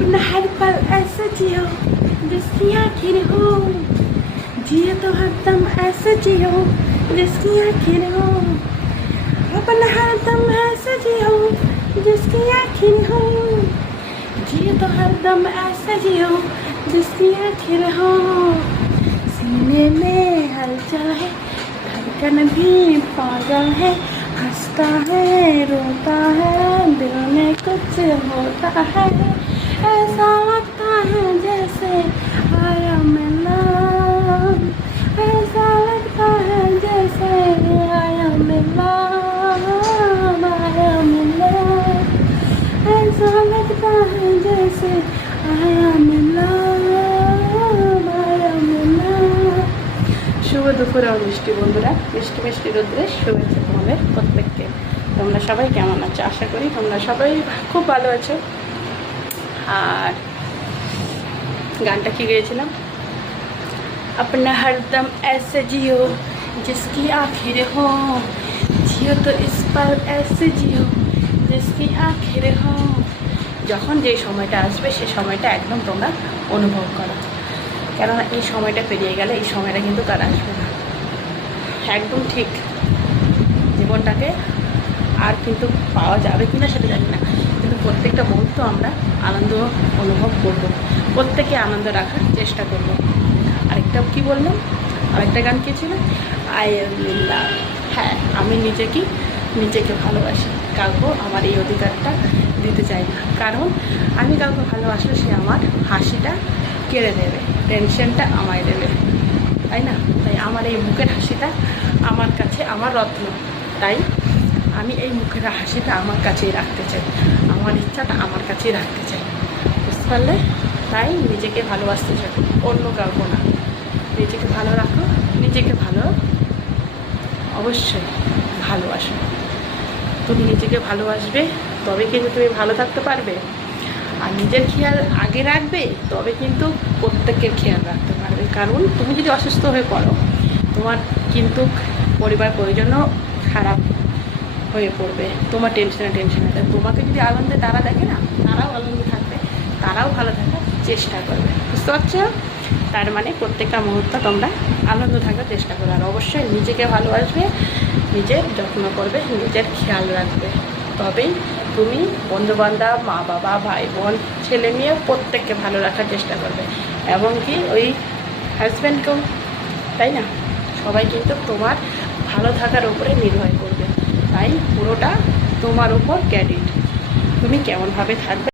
अपना हर पल ऐसे जियो जिसकी आखिर हो, जियो तो हरदम ऐसे जियो जिसकी आखिर हो, अपना हरदम ऐसे जियो जिसकी आखिर हो, जियो तो हरदम ऐसे जियो जिसकी आखिर हो। सीने में हलचल है, धड़कन भी पागल है, हंसता है रोता है, दिल में कुछ होता है, ऐसा लगता है जैसे आया मिला, ऐसा लगता है जैसे आया मिला, आया मिला, ऐसा लगता है जैसे आया मिला, आया मिला। শুভ দুপুর আর মিষ্টি বন্ধুরা, মিষ্টি মিষ্টি রোদ্রে শুভেচ্ছা তোমাদের প্রত্যেককে। তোমরা সবাই কেমন আছো? আশা করি তোমরা সবাই খুব ভালো আছো। আর গানটা কি গেয়েছিলাম? अपना हरदम ऐसे जियो जिसकी आखिर हो, जियो तो इस पल ऐसे जियो जिसकी आखिर हो। যখন যে সময়টা আসবে সে সময়টা একদম তোমরা অনুভব করো, কেননা এই সময়টা পেরিয়ে গেলে এই সময়টা কিন্তু তার আসবে না। একদম ঠিক জীবনটাকে আর কিন্তু পাওয়া যাবে কি না সেটা জানি না, কিন্তু প্রত্যেকটা মুহূর্ত আমরা আনন্দ অনুভব করব, প্রত্যেকে আনন্দ রাখার চেষ্টা করব। আরেকটা কী বললাম, আরেকটা গান কী ছিল? I am in love. হ্যাঁ, আমি নিজেকে ভালোবাসি, কাউকে আমার এই অধিকারটা দিতে চাই না, কারণ আমি কাউকে ভালোবাসলে সে আমার হাসিটা কেড়ে নেবে, টেনশনটা আমায় দেবে, তাই না? তাই আমার এই মুখের হাসিটা আমার কাছে আমার রত্ন, তাই আমি এই মুখের হাসিটা আমার কাছেই রাখতে চাই, আমার ইচ্ছাটা আমার কাছেই রাখতে চাই, বুঝতে পারলে? তাই নিজেকে ভালোবাসতে চাই, অন্য কাউকে না। নিজেকে ভালো রাখো, নিজেকে ভালো অবশ্যই ভালোবাসো। তুমি নিজেকে ভালোবাসবে তবে কিন্তু তুমি ভালো থাকতে পারবে, আর নিজের খেয়াল আগে রাখবে তবে কিন্তু প্রত্যেকের খেয়াল রাখতে পারবে। কারণ তুমি যদি অসুস্থ হয়ে পড়ো, তোমার কিন্তু পরিবার পরিজনও খারাপ হয়ে পড়বে, তোমার টেনশনে। তোমাকে যদি আনন্দে তারা দেখে না, তারাও আনন্দে থাকবে, তারাও ভালো থাকার চেষ্টা করবে, বুঝতে পারছো? তার মানে প্রত্যেকটা মুহূর্ত তোমরা আনন্দ থাকার চেষ্টা করো, আর অবশ্যই নিজেকে ভালোবাসবে, নিজের যত্ন করবে, নিজের খেয়াল রাখবে, তবেই তুমি বন্ধুবান্ধব, মা বাবা, ভাই বোন, ছেলে মেয়ে প্রত্যেককে ভালো রাখার চেষ্টা করবে, এবং কি ওই হাজব্যান্ডকেও, তাই না? সবাই কিন্তু তোমার ভালো থাকার উপরে নির্ভর করবে, তাই পুরোটা তোমার উপর ক্রেডিট, তুমি কেমনভাবে থাকবে।